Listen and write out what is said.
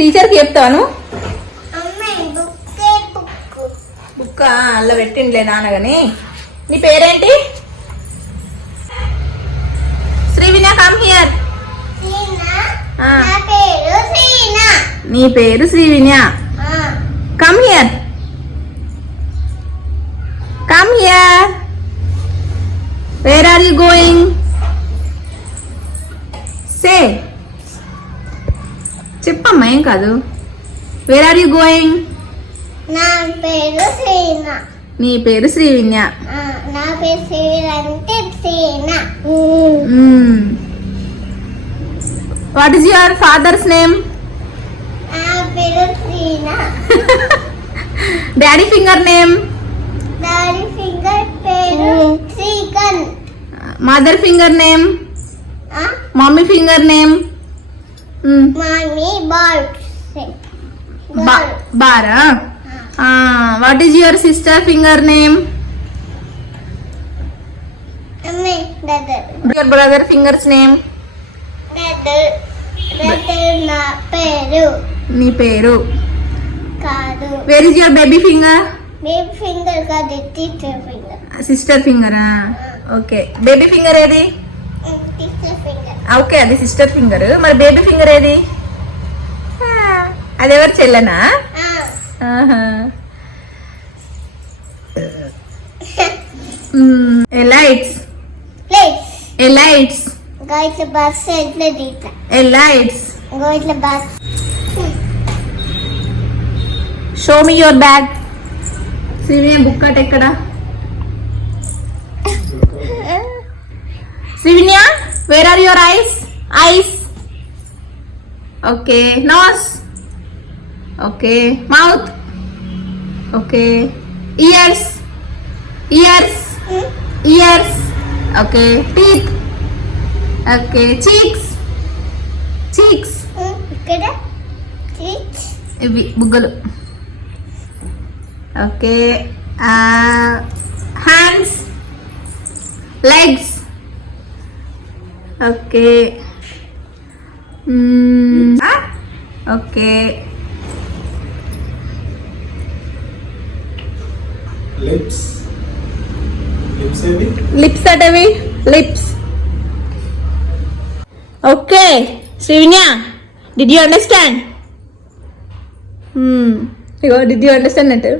టీచర్కి చెప్తాను. బుక్ అలా పెట్టిండలే నాన్నగాని. నీ పేరేంటి? Srivinya, come here. నీ పేరు Srivinya. Come here, come here. Where are you going? Say, చెప్పమ్మా, ఏం కాదు. Where are you going? నా పేరు శ్రీన. నీ పేరు శ్రీవిన్య. నా పేరు శ్రీరంటే Srina. What is your father's name? నా పేరు Srina. Daddy finger name? Daddy finger పేరు Srikan. Mother finger name? Mummy finger name? Mummy బాల్. బారా. What is your sister finger name? Brother. Your brother fingers name? Brother నా పేరు. నీ పేరు కాదు. Where is your baby finger? Baby finger కాదు, teacher finger. Sister ఫింగరా? ఓకే. బేబీ ఫింగర్ ఏది? Teacher finger. ఓకే, అది సిస్టర్ ఫింగర్. మరి బేబీ ఫింగర్ ఏది? అది ఎవరు, చెల్లెనా? ఎలైట్స్. ఎలైట్స్. గోయిట్ల బస్ ఎట్లా దీత. ఎలైట్స్. గోయిట్ల bus. Show me your bag. Srivinya, book అట్ ఎక్కడ? Srivinya, where are your eyes? Eyes. Okay. Nose. Okay. Mouth. Okay. Ears. Ears. Ears. Okay. Teeth. Okay. Cheeks. Cheeks. ఇక్కడ చీక్స్. ఇవి బుగ్గలు. Okay. Hands. Legs. Okay. Okay. Lips. Lips ఏవి? Lips అటవి. Lips. Okay. Srivinya, did you understand? ఇగో, did you understand అంటే